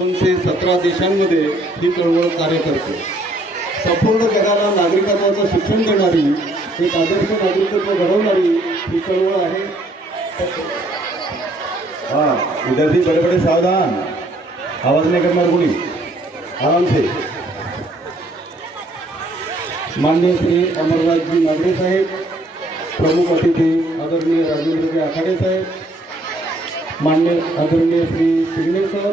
दोनशे सतरा देशांमध्ये ही चळवळ कार्य करते. संपूर्ण जगाला नागरिकत्वाचं शिक्षण देणारी एक आदर्श नागरिकत्व घडवणारी ही चळवळ आहे. हाँ विद्यार्थी बड़े बड़े सावधान. आवाज नहीं करना कोई आराम से मान्य श्री अमरनाथजी नागरे साहेब प्रमुख अतिथी आदरणीय राजेंद्रजी आखाडे साहेब मान्य आदरणीय श्री सिग्ने सर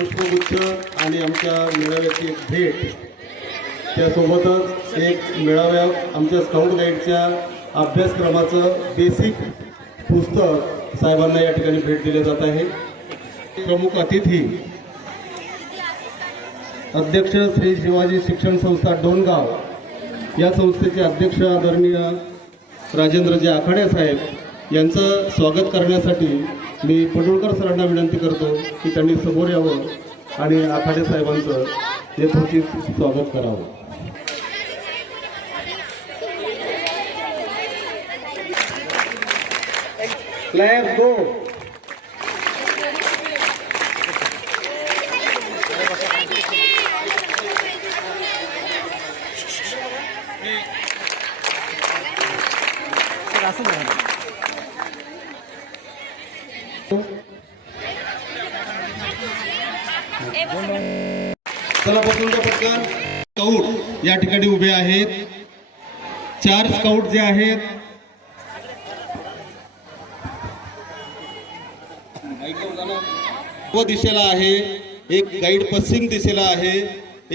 पुष्पगुच्छ आणि आमच्या मेळाव्याची एक भेट. त्यासोबतच एक मेळाव्या आमच्या स्काउट गाईडच्या अभ्यासक्रमाचं बेसिक पुस्तक साहेबांना या ठिकाणी भेट दिले जात आहे. प्रमुख अतिथी अध्यक्ष श्री शिवाजी शिक्षण संस्था डोनगाव या संस्थेचे अध्यक्ष आदरणीय राजेंद्रजी आखाडे साहेब यांचं स्वागत करण्यासाठी मी पडोळकर सरांना विनंती करतो की त्यांनी समोर यावं आणि आखाडे साहेबांचं यथोचित स्वागत करावं Let's go. चला बसून पटकन. स्काउट या ठिकाणी उभे आहेत. चार स्काउट जे आहेत. पूर्व दिशेला आहे. एक गाईड पश्चिम दिशेला आहे.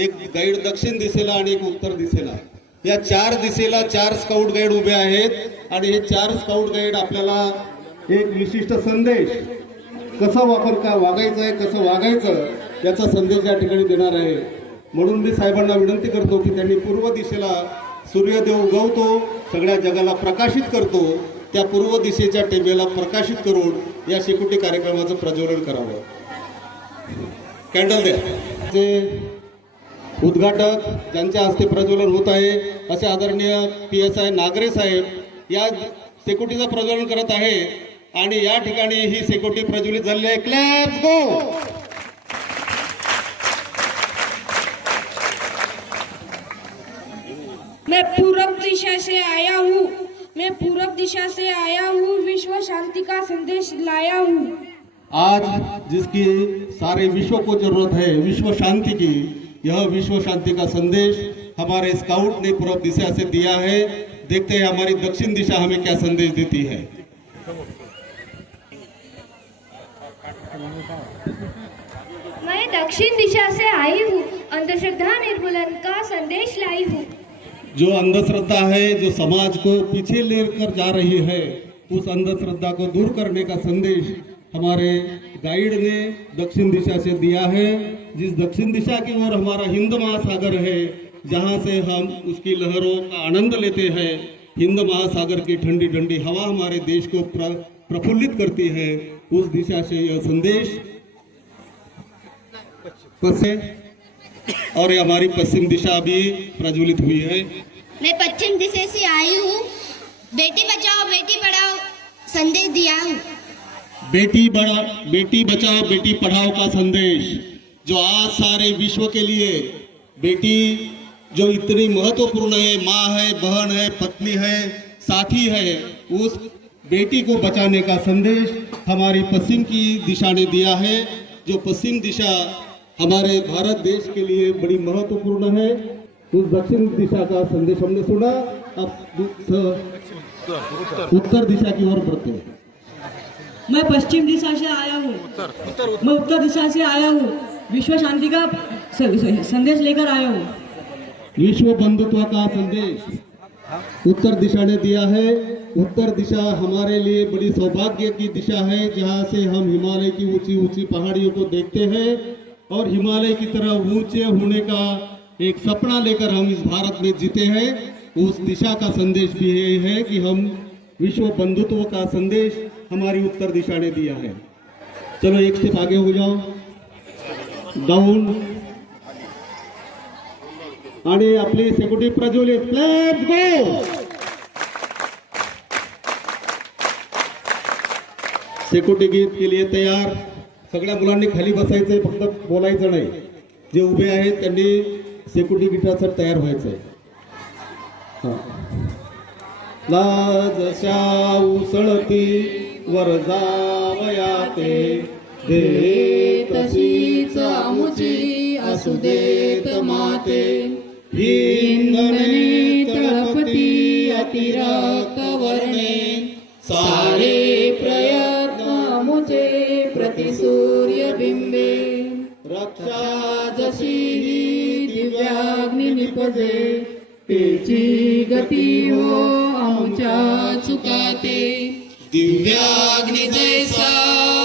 एक गाईड दक्षिण दिशेला आणि एक उत्तर दिशेला. या चार दिशेला चार स्काउट गाईड उभे आहेत. आणि हे चार स्काउट गाईड आपल्याला एक विशिष्ट संदेश. कसा वापर का वागायचा आहे कसं वागायचं याचा संदेश या ठिकाणी देणार आहे. म्हणून मी साहेबांना विनंती करतो की त्यांनी पूर्व दिशेला सूर्यदेव उगवतो सगळ्या जगाला प्रकाशित करतो त्या पूर्व दिशेच्या टेबेला प्रकाशित करून या शेकोटी कार्यक्रमाचं प्रज्वलन करावं. कॅन्डल द्या. जे उद्घाटक ज्यांच्या हस्ते प्रज्वलन होत आहे असे आदरणीय पी एस आय नागरे साहेब या सेकुटीचं प्रज्वलन करत आहे आणि या ठिकाणी ही सेकुटी प्रज्वलित झालेली आहे. क्लॅप गो दिशा से आया हूँ विश्व शांति का संदेश लाया हूँ। आज जिसकी सारे विश्व को ज़रूरत है विश्व शांति की यह विश्व शांति का संदेश हमारे स्काउट ने पूर्व दिशा से दिया है। देखते हैं हमारी दक्षिण दिशा हमें क्या संदेश देती है। मैं दक्षिण दिशा से आई हूँ अंधश्रद्धा निर्मूलन का संदेश लाई हूँ। जो अंधश्रद्धा है जो समाज को पीछे लेकर जा रही है उस अंधश्रद्धा को दूर करने का संदेश हमारे गाइड ने दक्षिण दिशा से दिया है। जिस दक्षिण दिशा की ओर हमारा हिंद महासागर है जहाँ से हम उसकी लहरों का आनंद लेते हैं। हिंद महासागर की ठंडी ठंडी हवा हमारे देश को प्र, प्रफुल्लित करती है। उस दिशा से यह संदेश और ये हमारी पश्चिम दिशा भी प्रज्वलित हुई है। मैं पश्चिम दिशा से आई हूँ। बेटी बचाओ बेटी पढ़ाओ संदेश दिया हूँ। बेटी बड़ा बेटी बचाओ बेटी पढ़ाओ का संदेश जो आज सारे विश्व के लिए बेटी जो इतनी महत्वपूर्ण है माँ है बहन है पत्नी है साथी है उस बेटी को बचाने का संदेश हमारी पश्चिम की दिशा ने दिया है जो पश्चिम दिशा हमारे भारत देश के लिए बड़ी महत्वपूर्ण है। उस दक्षिण दिशा का संदेश हमने सुना। अब उत्तर दिशा की ओर बढ़ते हैं। मैं पश्चिम दिशा से आया हूँ। मैं उत्तर दिशा से आया हूँ। विश्व शांति का संदेश लेकर आया हूँ। विश्व बंधुत्व का संदेश उत्तर दिशा ने दिया है। उत्तर दिशा हमारे लिए बड़ी सौभाग्य की दिशा है। जहाँ से हम हिमालय की ऊँची ऊँची पहाड़ियों को देखते हैं। और हिमालय की तरह ऊँचे होने का एक सपना लेकर हम इस भारत में जीते हैं। उस दिशा का संदेश भी ये है कि हम विश्व बंधुत्व का संदेश हमारी उत्तर दिशा ने दिया है। चलो एक स्टेप आगे हो जाओ। आणि आपली सेक्युरिटी प्रज्वलित। लेट्स गो सेक्युरिटी गीत के लिए तयार। सगळ्या मुलांनी खाली बसायचंय फक्त बोलायचं नाही. जे उभे आहेत त्यांनी सेक्युरिटी गीतासाठी तयार व्हायचंय. लाजशा उसळती वर जावया दे तशीच आमुची असू देत माते. हिंगण मुझे प्रति सूर्य बिंबे रक्षा जशी ही दिव्याग्नी निपजे तेची गती हो आमच्या चुकाते। दिव्याग्नि जैसा